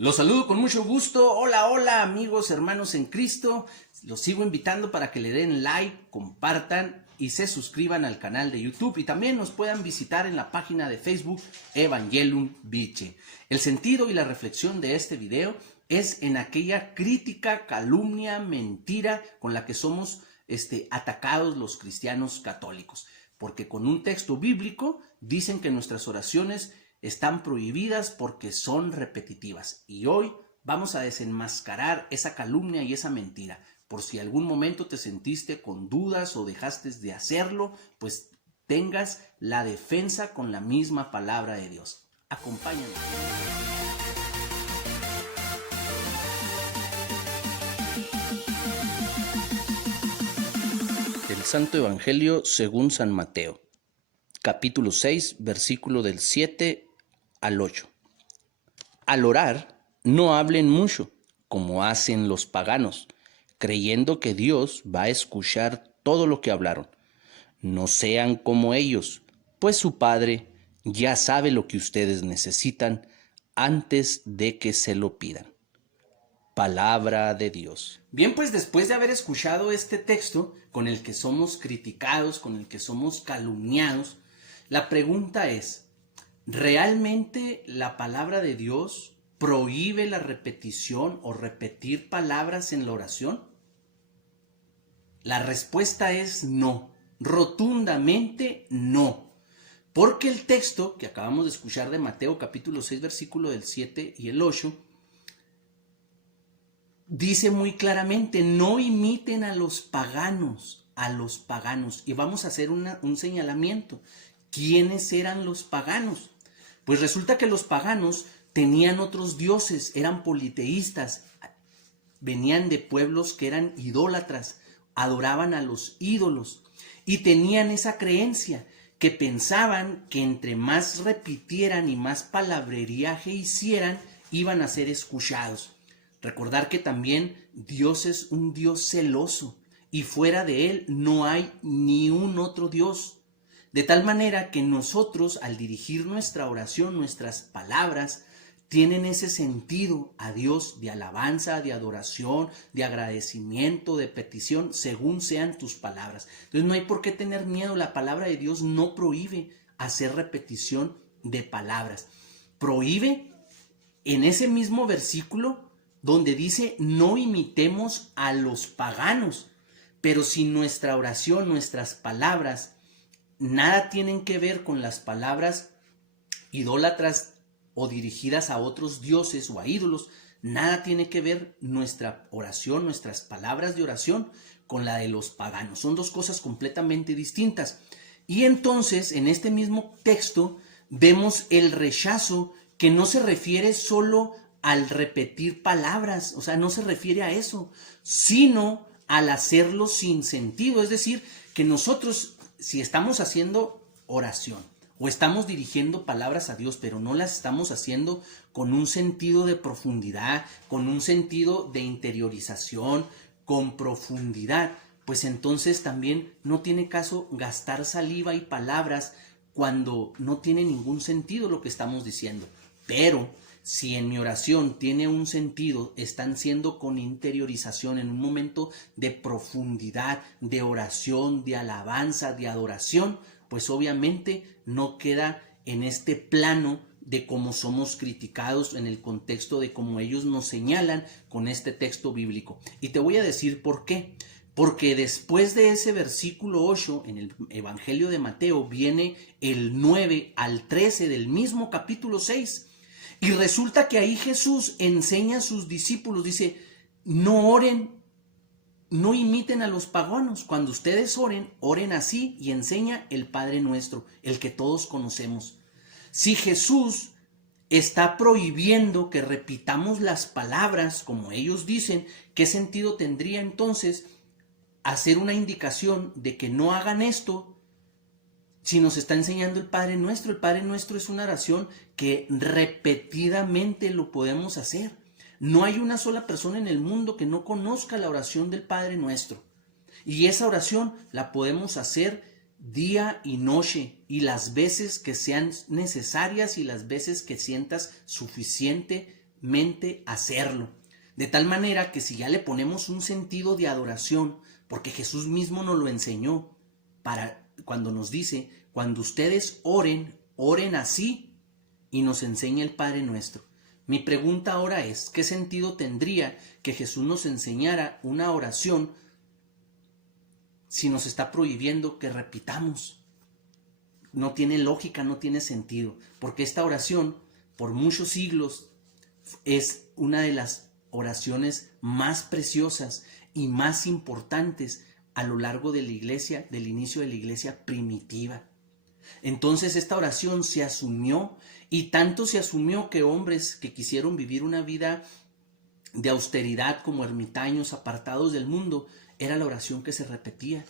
Los saludo con mucho gusto. Hola, hola amigos, hermanos en Cristo. Los sigo invitando para que le den like, compartan y se suscriban al canal de YouTube y también nos puedan visitar en la página de Facebook Evangelium Viche. El sentido y la reflexión de este video es en aquella crítica, calumnia, mentira con la que somos atacados los cristianos católicos. Porque con un texto bíblico dicen que nuestras oraciones están prohibidas porque son repetitivas. Y hoy vamos a desenmascarar esa calumnia y esa mentira. Por si algún momento te sentiste con dudas o dejaste de hacerlo, pues tengas la defensa con la misma palabra de Dios. Acompáñame. El Santo Evangelio según San Mateo, capítulo 6, versículo del 7 al 8. Al orar, no hablen mucho, como hacen los paganos, creyendo que Dios va a escuchar todo lo que hablaron. No sean como ellos, pues su Padre ya sabe lo que ustedes necesitan antes de que se lo pidan. Palabra de Dios. Bien, pues después de haber escuchado este texto con el que somos criticados, con el que somos calumniados, la pregunta es, ¿realmente la palabra de Dios prohíbe la repetición o repetir palabras en la oración? La respuesta es no, rotundamente no. Porque el texto que acabamos de escuchar de Mateo capítulo 6, versículo del 7 y el 8, dice muy claramente, no imiten a los paganos. Y vamos a hacer un señalamiento. ¿Quiénes eran los paganos? Pues resulta que los paganos tenían otros dioses, eran politeístas, venían de pueblos que eran idólatras, adoraban a los ídolos y tenían esa creencia que pensaban que entre más repitieran y más palabreríaje hicieran, iban a ser escuchados. Recordar que también Dios es un Dios celoso y fuera de Él no hay ni un otro Dios. De tal manera que nosotros al dirigir nuestra oración, nuestras palabras, tienen ese sentido a Dios de alabanza, de adoración, de agradecimiento, de petición, según sean tus palabras. Entonces no hay por qué tener miedo, la palabra de Dios no prohíbe hacer repetición de palabras. Prohíbe en ese mismo versículo donde dice no imitemos a los paganos, pero si nuestra oración, nuestras palabras, nada tienen que ver con las palabras idólatras o dirigidas a otros dioses o a ídolos, nada tiene que ver nuestra oración, nuestras palabras de oración con la de los paganos. Son dos cosas completamente distintas. Y entonces, en este mismo texto, vemos el rechazo que no se refiere solo al repetir palabras, o sea, no se refiere a eso, sino al hacerlo sin sentido. Es decir, que nosotros, si estamos haciendo oración o estamos dirigiendo palabras a Dios, pero no las estamos haciendo con un sentido de profundidad, con un sentido de interiorización, con profundidad, pues entonces también no tiene caso gastar saliva y palabras cuando no tiene ningún sentido lo que estamos diciendo. Pero si en mi oración tiene un sentido, están siendo con interiorización, en un momento de profundidad, de oración, de alabanza, de adoración, pues obviamente no queda en este plano de cómo somos criticados en el contexto de cómo ellos nos señalan con este texto bíblico. Y te voy a decir por qué. Porque después de ese versículo 8 en el Evangelio de Mateo viene el 9 al 13 del mismo capítulo 6. Y resulta que ahí Jesús enseña a sus discípulos, dice, no oren, no imiten a los paganos. Cuando ustedes oren, oren así y enseña el Padre Nuestro, el que todos conocemos. Si Jesús está prohibiendo que repitamos las palabras como ellos dicen, ¿qué sentido tendría entonces hacer una indicación de que no hagan esto? Si nos está enseñando el Padre Nuestro es una oración que repetidamente lo podemos hacer. No hay una sola persona en el mundo que no conozca la oración del Padre Nuestro. Y esa oración la podemos hacer día y noche y las veces que sean necesarias y las veces que sientas suficiente mente hacerlo. De tal manera que si ya le ponemos un sentido de adoración, porque Jesús mismo nos lo enseñó, cuando nos dice, cuando ustedes oren, oren así, y nos enseña el Padre Nuestro. Mi pregunta ahora es, ¿qué sentido tendría que Jesús nos enseñara una oración si nos está prohibiendo que repitamos? No tiene lógica, no tiene sentido, porque esta oración, por muchos siglos, es una de las oraciones más preciosas y más importantes a lo largo de la iglesia, del inicio de la iglesia primitiva. Entonces esta oración se asumió, y tanto se asumió que hombres que quisieron vivir una vida de austeridad como ermitaños apartados del mundo, era la oración que se repetía,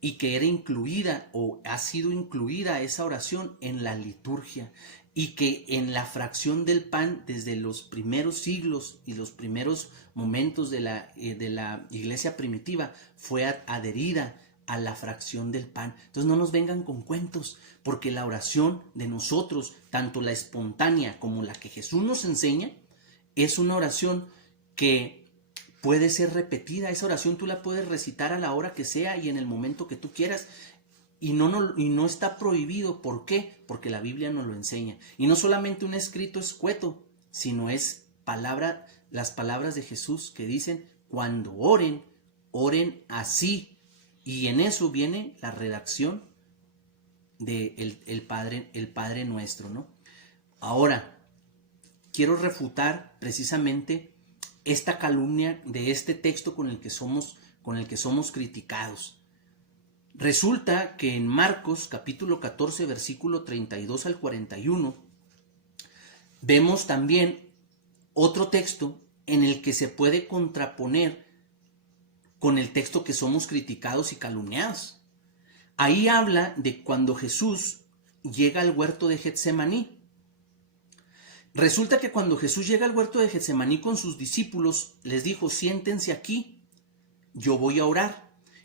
y que era incluida o ha sido incluida esa oración en la liturgia, y que en la fracción del pan desde los primeros siglos y los primeros momentos de la iglesia primitiva fue adherida a la fracción del pan. Entonces no nos vengan con cuentos, porque la oración de nosotros, tanto la espontánea como la que Jesús nos enseña, es una oración que puede ser repetida. Esa oración tú la puedes recitar a la hora que sea y en el momento que tú quieras, y no está prohibido. ¿Por qué? Porque la Biblia nos lo enseña. Y no solamente un escrito escueto, sino es las palabras de Jesús que dicen, cuando oren, oren así. Y en eso viene la redacción de el Padre Nuestro, ¿no? Ahora, quiero refutar precisamente esta calumnia de este texto con el que somos criticados. Resulta que en Marcos capítulo 14 versículo 32 al 41 vemos también otro texto en el que se puede contraponer con el texto que somos criticados y calumniados. Ahí habla de cuando Jesús llega al huerto de Getsemaní. Resulta que cuando Jesús llega al huerto de Getsemaní con sus discípulos, les dijo, siéntense aquí, yo voy a orar.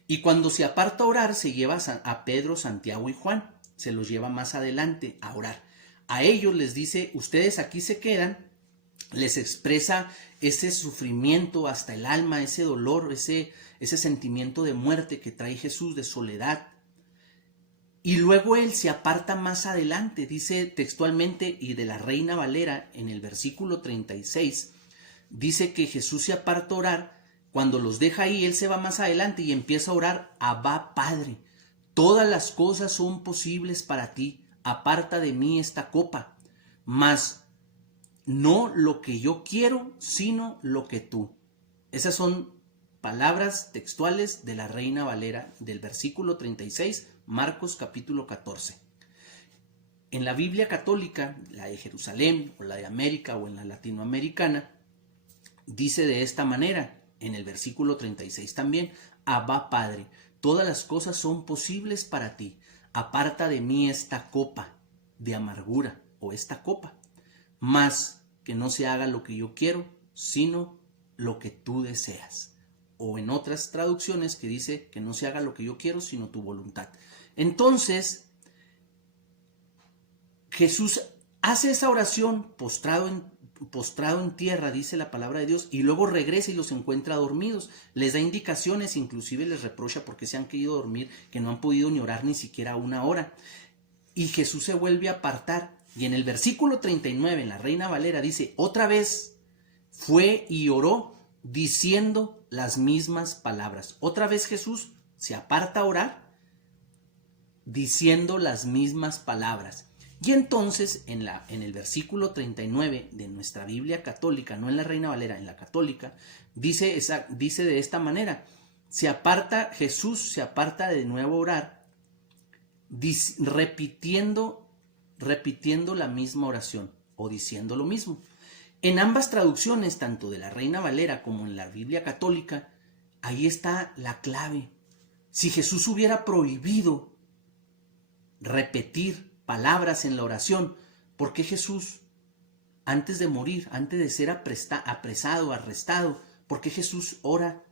Y cuando se aparta a orar, se lleva a Pedro, Santiago y Juan, se los lleva más adelante a orar. A ellos les dice, ustedes aquí se quedan, les expresa ese sufrimiento hasta el alma, ese dolor, ese sentimiento de muerte que trae Jesús, de soledad. Y luego él se aparta más adelante, dice textualmente, y de la Reina Valera, en el versículo 36, dice que Jesús se aparta a orar. Cuando los deja ahí, él se va más adelante y empieza a orar, Abba Padre, todas las cosas son posibles para ti, aparta de mí esta copa, mas no lo que yo quiero, sino lo que tú. Esas son palabras textuales de la Reina Valera del versículo 36, Marcos capítulo 14. En la Biblia católica, la de Jerusalén o la de América o en la latinoamericana, dice de esta manera, en el versículo 36 también, Abba Padre, todas las cosas son posibles para ti, aparta de mí esta copa de amargura o esta copa, mas que no se haga lo que yo quiero, sino lo que tú deseas. O en otras traducciones que dice que no se haga lo que yo quiero, sino tu voluntad. Entonces, Jesús hace esa oración postrado en tierra, dice la palabra de Dios, y luego regresa y los encuentra dormidos. Les da indicaciones, inclusive les reprocha porque se han querido dormir, que no han podido ni orar ni siquiera una hora. Y Jesús se vuelve a apartar. Y en el versículo 39, en la Reina Valera, dice, otra vez fue y oró diciendo las mismas palabras. Otra vez Jesús se aparta a orar diciendo las mismas palabras. Y entonces en el versículo 39 de nuestra Biblia católica, no en la Reina Valera, en la católica, dice de esta manera, Jesús se aparta de nuevo a orar, repitiendo la misma oración o diciendo lo mismo. En ambas traducciones, tanto de la Reina Valera como en la Biblia católica, ahí está la clave. Si Jesús hubiera prohibido repetir palabras en la oración, ¿por qué Jesús, antes de morir, antes de ser apresado, arrestado, por qué Jesús ora?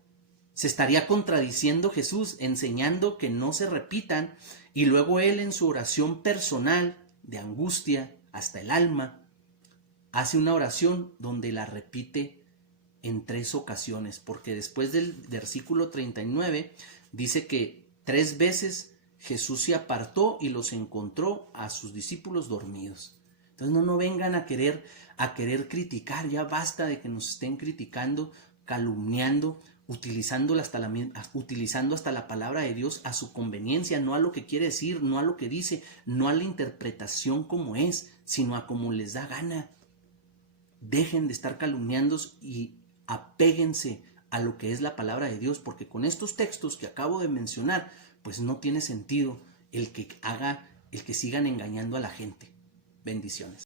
Se estaría contradiciendo Jesús, enseñando que no se repitan, y luego él en su oración personal, de angustia hasta el alma, hace una oración donde la repite en 3 ocasiones, porque después del versículo 39 dice que 3 veces Jesús se apartó y los encontró a sus discípulos dormidos. Entonces no vengan a querer criticar, ya basta de que nos estén criticando, calumniando, utilizando hasta la palabra de Dios a su conveniencia, no a lo que quiere decir, no a lo que dice, no a la interpretación como es, sino a como les da gana. Dejen de estar calumniando y apéguense a lo que es la palabra de Dios, porque con estos textos que acabo de mencionar, pues no tiene sentido el que sigan engañando a la gente. Bendiciones.